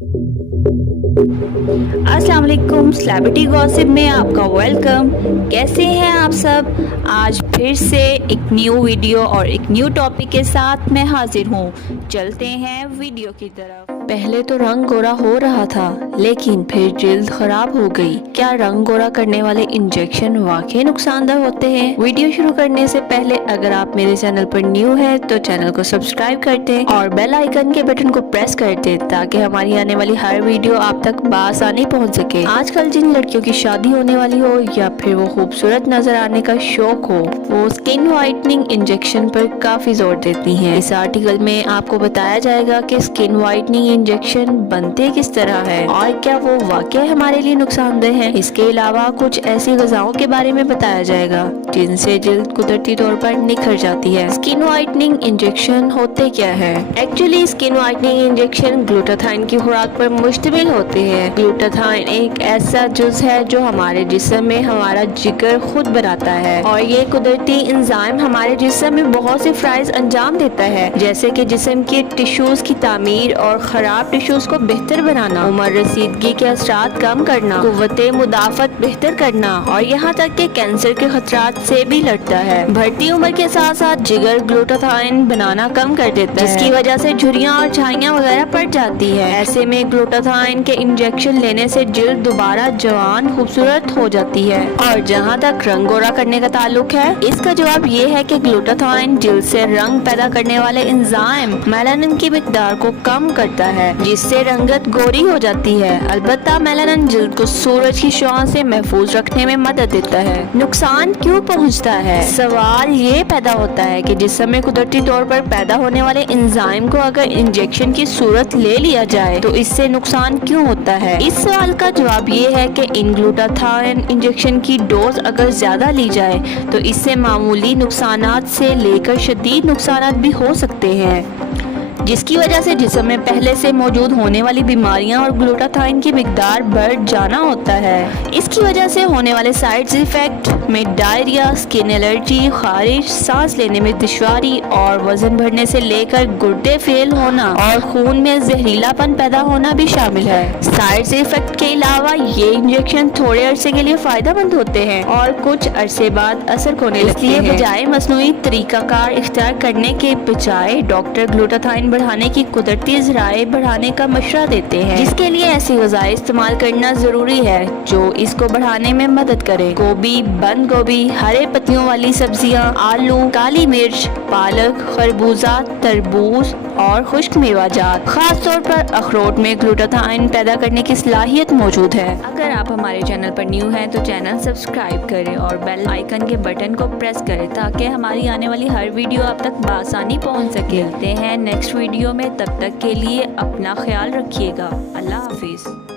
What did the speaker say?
अस्सलाम वालेकुम, celebrity gossip में आपका वेलकम। कैसे हैं आप सब? आज फिर से एक न्यू वीडियो और एक न्यू टॉपिक के साथ मैं हाजिर हूँ। चलते हैं वीडियो की तरफ। पहले तो रंग गोरा हो रहा था, लेकिन फिर जल्द खराब हो गई। क्या रंग गोरा करने वाले इंजेक्शन वाकई नुकसानदेह होते हैं? वीडियो शुरू करने से पहले अगर आप मेरे चैनल पर न्यू है तो चैनल को सब्सक्राइब कर दें और बेल आइकन के बटन को प्रेस कर दें ताकि हमारी आने वाली हर वीडियो आप तक बआसानी पहुंच सके। आजकल जिन लड़कियों की शादी होने वाली हो या फिर वो खूबसूरत नजर आने का शौक हो, वो स्किन वाइटनिंग इंजेक्शन पर काफी जोर देती हैं। इस आर्टिकल में आपको बताया जाएगा कि स्किन वाइटनिंग इंजेक्शन बनते किस तरह है और क्या वो वाकई हमारे लिए नुकसानदेह है। इसके अलावा कुछ ऐसी ग़िज़ाओं के बारे में बताया जाएगा जिनसे जल्द कुदरती तौर पर निखर जाती है। स्किन वाइटनिंग इंजेक्शन होते क्या है? Actually skin whitening injection glutathione की खुराक पर मुश्तमिल होते हैं। ग्लूटाथाइन एक ऐसा जुज़ है जो हमारे जिस्म में हमारा जिगर खुद बनाता है और ये कुदरती एंजाइम हमारे जिस्म में बहुत से फ्राइज अंजाम देता है, जैसे कि जिस्म के टिश्यूज की तामीर और खराब टिश्यूज को बेहतर बनाना, उम्र रसीदगी के असरात कम करना, कुव्वते मुदाफत बेहतर करना और यहाँ तक कि कैंसर के खतरात से भी लड़ता है। बढ़ती उम्र के साथ साथ जिगर ग्लूटाथाइन बनाना कम कर देता है, जिसकी वजह से झुर्रियाँ और झाइयाँ वगैरह पड़ जाती है। ऐसे में ग्लूटाथाइन के इंजेक्शन लेने से जिल्द दोबारा जवान खूबसूरत हो जाती है। और जहाँ तक रंग गोरा करने का ताल्लुक है, इसका जवाब ये है कि ग्लूटाथाइन जिल्द से रंग पैदा करने वाले एंजाइम मेलानिन की मिकदार को कम करता है, जिससे रंगत गोरी हो जाती है। अलबत्ता मेलानिन जिल्द को सूरज की शुआ से महफूज रखने में मदद देता है। नुकसान क्यों पहुंचता है? सवाल ये पैदा होता है कि जिस्म में कुदरती तौर पर पैदा होने वाले एंजाइम को अगर इंजेक्शन की सूरत ले लिया जाए तो इससे नुकसान क्यों होता है? इस सवाल का जवाब ये है कि इन ग्लूटाथाइन इंजेक्शन की डोज अगर ज्यादा ली जाए तो इससे मामूली नुकसानात से लेकर शदीद नुकसानात भी हो सकते हैं, जिसकी वजह से जिस्म में पहले से मौजूद होने वाली बीमारियां और ग्लूटाथाइन की मिकदार बढ़ जाना होता है। इसकी वजह से होने वाले साइड इफेक्ट में डायरिया, स्किन एलर्जी, खारिश, सांस लेने में दुश्वारी और वजन बढ़ने से लेकर गुर्दे फेल होना और खून में जहरीलापन पैदा होना भी शामिल है। साइड इफेक्ट के अलावा ये इंजेक्शन थोड़े अरसे के लिए फायदेमंद होते हैं और कुछ अरसे बाद असर होने लगते हैं। इसलिए बजाय मसनूई तरीकाकार इख्तियार करने के बजाय डॉक्टर ग्लूटाथाइन बढ़ाने की कुदरती ज़राए बढ़ाने का मशवरा देते हैं, जिसके लिए ऐसी ग़िज़ाएं इस्तेमाल करना जरूरी है जो इसको बढ़ाने में मदद करे। गोभी, बंद गोभी, हरे पत्तियों वाली सब्जियां, आलू, काली मिर्च, पालक, खरबूजा, तरबूज और खुश्क मेवाजात, खास तौर पर अखरोट में ग्लूटाथाइन पैदा करने की सलाहियत मौजूद है। अगर आप हमारे चैनल पर न्यू हैं तो चैनल सब्सक्राइब करें और बेल आइकन के बटन को प्रेस करें ताकि हमारी आने वाली हर वीडियो आप तक बआसानी पहुंच सके। मिलते हैं नेक्स्ट वीडियो में, तब तक के लिए अपना ख्याल रखिएगा। अल्लाह हाफिज।